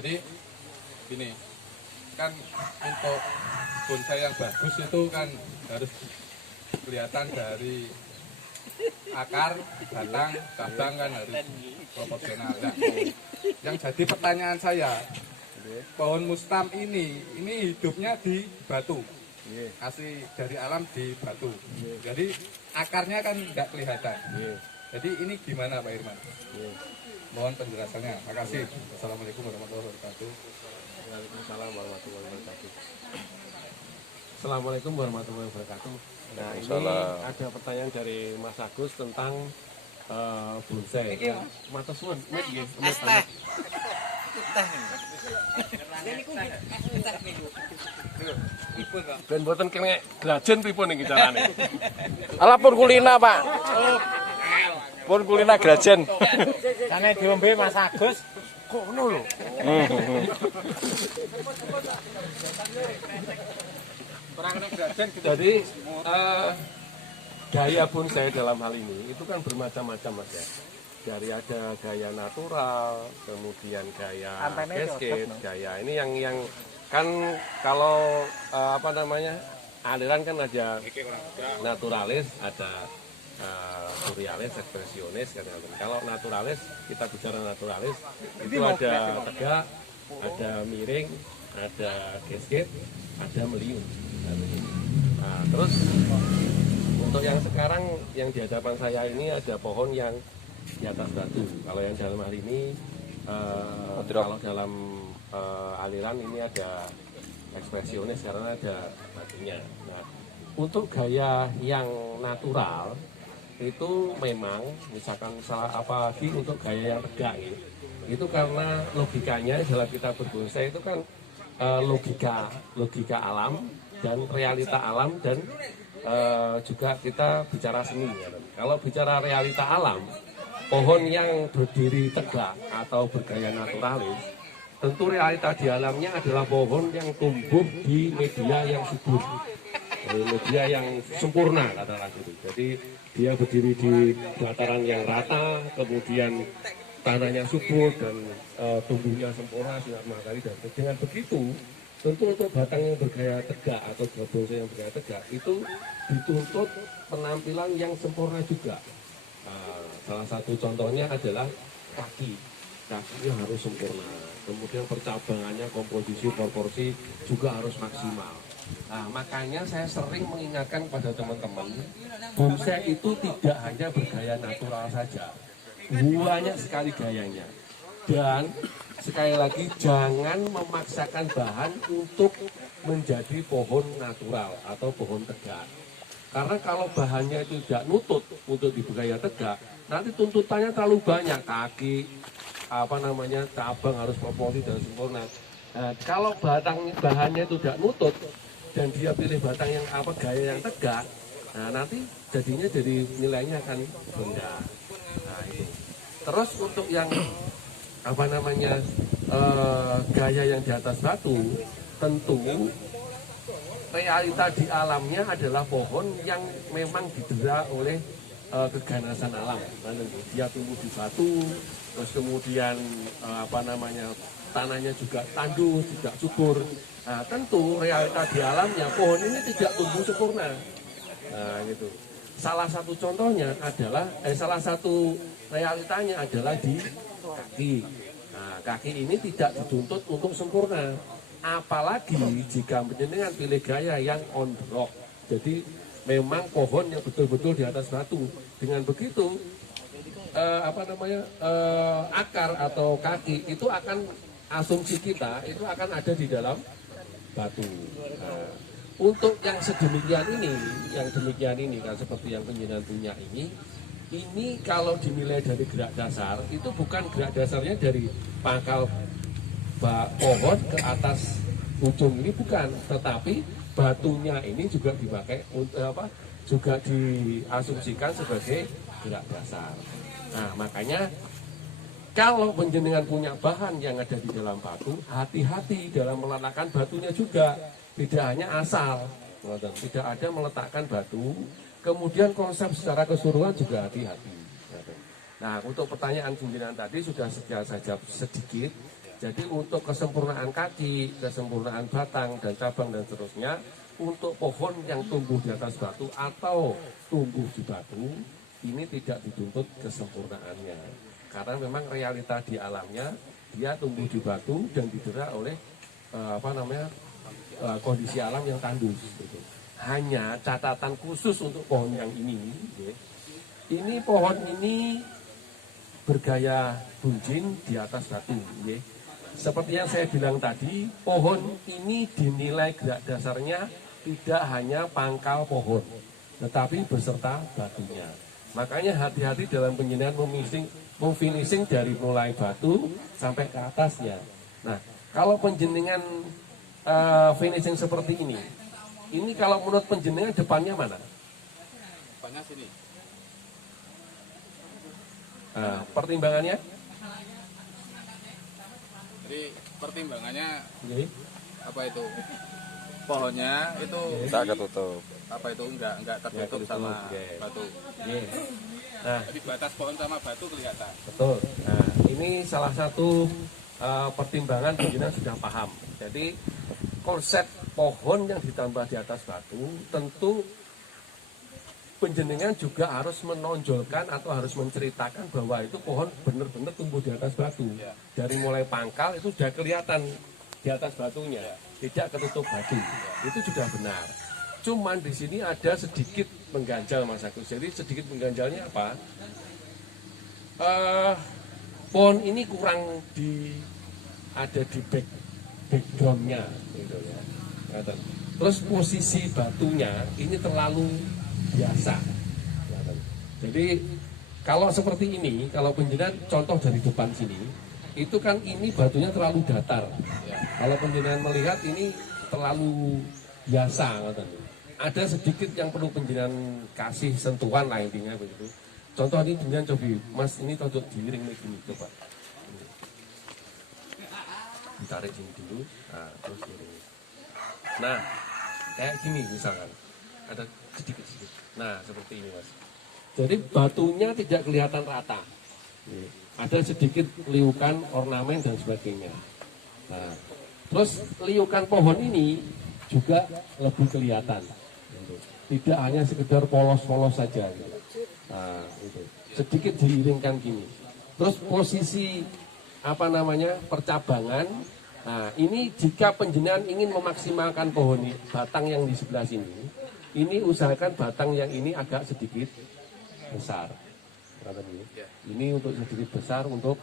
Jadi gini, kan untuk bonsai yang bagus itu kan harus kelihatan dari akar, batang, cabang kan harus proporsional. Nah, yang jadi pertanyaan saya, pohon mustam ini hidupnya di batu, asli dari alam di batu. Jadi akarnya kan nggak kelihatan. Jadi ini gimana Pak Irman? Mohon penjelasannya. Makasih. Assalamualaikum warahmatullahi wabarakatuh. Waalaikumsalam warahmatullahi wabarakatuh. Assalamualaikum warahmatullahi wabarakatuh. Nah, ini ada pertanyaan dari Mas Agus tentang bonsai. Mata suwun, nggih. Ben boten kene grajen pripun iki carane? Ala pun kulina, Pak. Pun kulina grajen. Karena diombe Mas Agus Kok ngono lho? Jadi gaya bonsai dalam hal ini itu kan bermacam-macam Mas ya. Dari ada gaya natural, kemudian gaya cascade, gaya ini yang kan kalau apa namanya aliran kan ada naturalis, ada surrealis, ekspresionis. Kalau naturalis, kita bicara naturalis itu ada tegak, ada miring, ada cascade, ada meliun. Nah, terus untuk yang sekarang yang di hadapan saya ini ada pohon yang di atas batu. Kalau yang dalam hal ini kalau dalam aliran ini ada ekspresionis karena ada batunya. Nah, untuk gaya yang natural itu memang misalkan apalagi untuk gaya yang tegak itu karena logikanya dalam kita berbonsai itu kan logika alam dan realita alam dan juga kita bicara seni ya. Kalau bicara realita alam, pohon yang berdiri tegak atau bergaya naturalis tentu realita di alamnya adalah pohon yang tumbuh di media yang subur, media yang sempurna katakanlah gitu. Jadi dia berdiri di dataran yang rata, kemudian tanahnya subur dan tumbuhnya sempurna, sinar matahari, dan dengan begitu tentu untuk batang yang bergaya tegak atau bonsai yang bergaya tegak itu dituntut penampilan yang sempurna juga. Salah satu contohnya adalah kakinya harus sempurna, kemudian percabangannya, komposisi, proporsi juga harus maksimal. Nah, makanya saya sering mengingatkan pada teman-teman, bonsai itu tidak hanya bergaya natural saja, banyak sekali gayanya. Dan sekali lagi jangan memaksakan bahan untuk menjadi pohon natural atau pohon tegak. Karena kalau bahannya itu tidak nutut untuk bergaya tegak, nanti tuntutannya terlalu banyak, kaki, cabang harus proporsi dan sempurna. Nah, kalau bahannya itu tidak nutut dan dia pilih batang yang gaya yang tegak, nah nanti jadinya jadi nilainya akan rendah. Nah, itu. Terus untuk yang gaya yang di atas batu, tentu realita di alamnya adalah pohon yang memang didera oleh keganasan alam. Dia tumbuh di batu, terus kemudian tanahnya juga tandus, tidak subur. Nah, tentu realita di alamnya pohon ini tidak tumbuh sempurna. Nah, gitu. Salah satu contohnya adalah salah satu realitanya adalah di kaki. Nah, kaki ini tidak dituntut untuk sempurna. Apalagi jika menjenengan pilih gaya yang on the rock. Jadi memang pohon yang betul-betul di atas batu. Dengan begitu akar atau kaki itu akan, asumsi kita itu akan ada di dalam batu. Nah, untuk yang demikian ini kan seperti yang penjenengan punya ini kalau dinilai dari gerak dasar itu bukan gerak dasarnya dari pangkal pohon ke atas ujung ini, bukan, tetapi batunya ini juga dipakai juga diasumsikan sebagai gerak dasar. Nah, makanya kalau penjenengan punya bahan yang ada di dalam batu, hati-hati dalam meletakkan batunya juga. Tidak hanya asal, tidak ada meletakkan batu, kemudian konsep secara keseluruhan juga hati-hati. Nah, untuk pertanyaan penjenengan tadi sudah saja sedikit. Jadi untuk kesempurnaan kaki, kesempurnaan batang dan cabang dan seterusnya, untuk pohon yang tumbuh di atas batu atau tumbuh di batu, ini tidak dituntut kesempurnaannya. Karena memang realita di alamnya, dia tumbuh di batu dan didera oleh kondisi alam yang tandus. Gitu. Hanya catatan khusus untuk pohon yang ini pohon ini bergaya bunjing di atas batu. Seperti yang saya bilang tadi, pohon ini dinilai gerak dasarnya tidak hanya pangkal pohon, tetapi beserta batunya. Makanya hati-hati dalam penjenengan memfinishing dari mulai batu sampai ke atasnya. Nah, kalau penjenengan finishing seperti ini kalau menurut penjenengan depannya mana? Depannya sini. Nah, pertimbangannya? Jadi pertimbangannya Oke. apa itu? Pohonnya itu Tak ketutup. apa itu enggak tertutup sama oke. batu. Nah, Jadi batas pohon sama batu kelihatan. betul. Nah, ini salah satu pertimbangan penjenengan sudah paham. Jadi konsep pohon yang ditambah di atas batu tentu penjenengan juga harus menonjolkan atau harus menceritakan bahwa itu pohon benar-benar tumbuh di atas batu. Ya. Dari mulai pangkal itu sudah kelihatan di atas batunya, tidak ketutup batu. Itu sudah benar. Cuman di sini ada sedikit mengganjal Mas Agus. Jadi sedikit mengganjalnya apa? Pohon ini kurang ada di backgroundnya, gitu ya. Terus posisi batunya ini terlalu biasa. Jadi kalau seperti ini, kalau penjenengan contoh dari depan sini, itu kan ini batunya terlalu datar. Kalau penjenengan melihat ini terlalu biasa, ada sedikit yang perlu penjenengan kasih sentuhan lah intinya begitu. Contoh ini penjenengan coba, Mas ini cocok diiring begini, coba. Ditarik sini dulu, nah, terus diiring. Nah, kayak gini misalkan, ada sedikit-sedikit. Nah, seperti ini Mas. Jadi batunya tidak kelihatan rata. Ada sedikit liukan, ornamen dan sebagainya. Nah, terus liukan pohon ini juga lebih kelihatan. Tidak hanya sekedar polos-polos saja. Nah, itu. Sedikit diiringkan gini. Terus posisi percabangan. Nah, ini jika penjenengan ingin memaksimalkan pohon ini, batang yang di sebelah sini, ini usahakan batang yang ini agak sedikit besar. Ini untuk sedikit besar untuk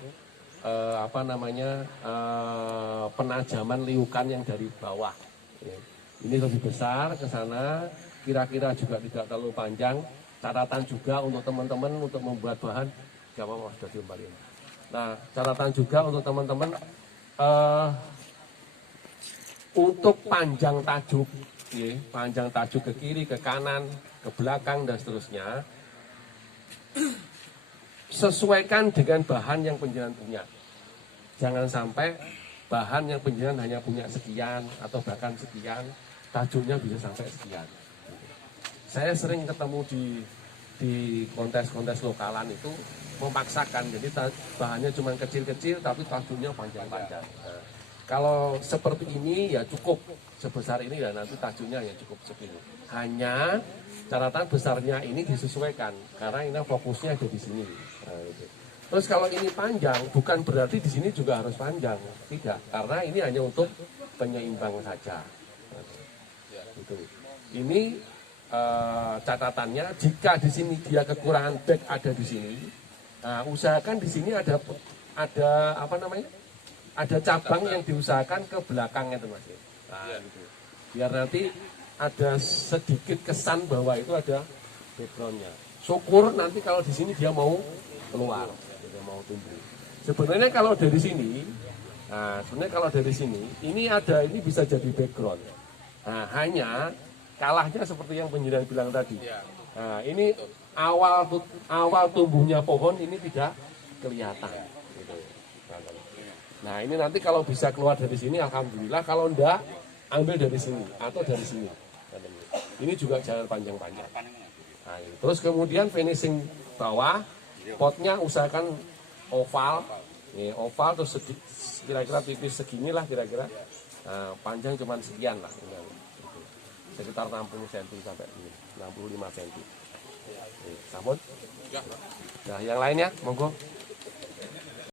penajaman liukan yang dari bawah. Ini lebih besar ke sana, kira-kira juga tidak terlalu panjang. Catatan juga untuk teman-teman untuk membuat bahan, gak apa-apa sudah diumbarin. Nah, catatan juga untuk teman-teman untuk panjang tajuk, panjang tajuk ke kiri, ke kanan, ke belakang dan seterusnya. Sesuaikan dengan bahan yang penjenengan punya. Jangan sampai bahan yang penjenengan hanya punya sekian atau bahkan sekian, tajuknya bisa sampai sekian. Saya sering ketemu di kontes-kontes lokalan itu memaksakan, jadi bahannya cuma kecil-kecil tapi tajuknya panjang-panjang. Nah, kalau seperti ini ya cukup sebesar ini dan nanti tajuknya ya cukup segini. Hanya catatan besarnya ini disesuaikan karena ini fokusnya ada di sini. Nah, gitu. Terus kalau ini panjang bukan berarti di sini juga harus panjang, tidak, karena ini hanya untuk penyeimbang saja. Nah, gitu. Ini catatannya jika di sini dia kekurangan back ada di sini, nah, usahakan di sini ada ada cabang yang diusahakan ke belakangnya teman. Nah, gitu. Biar nanti ada sedikit kesan bahwa itu ada backgroundnya. Syukur nanti kalau di sini dia mau keluar, dia mau tumbuh. Sebenarnya kalau dari sini, ini bisa jadi background. Nah, hanya kalahnya seperti yang penjenengan bilang tadi. Nah, ini awal tumbuhnya pohon ini tidak kelihatan. Gitu. Nah, ini nanti kalau bisa keluar dari sini, alhamdulillah. Kalau enggak, ambil dari sini atau dari sini. Ini juga jalan panjang-panjang. Nah, terus kemudian finishing bawah, potnya usahakan oval Ini oval terus kira-kira tipis segini lah kira-kira. Nah, panjang cuman sekian lah. Sekitar 60 cm sampai ini, 65 cm. Sampun. Nah, yang lainnya monggo.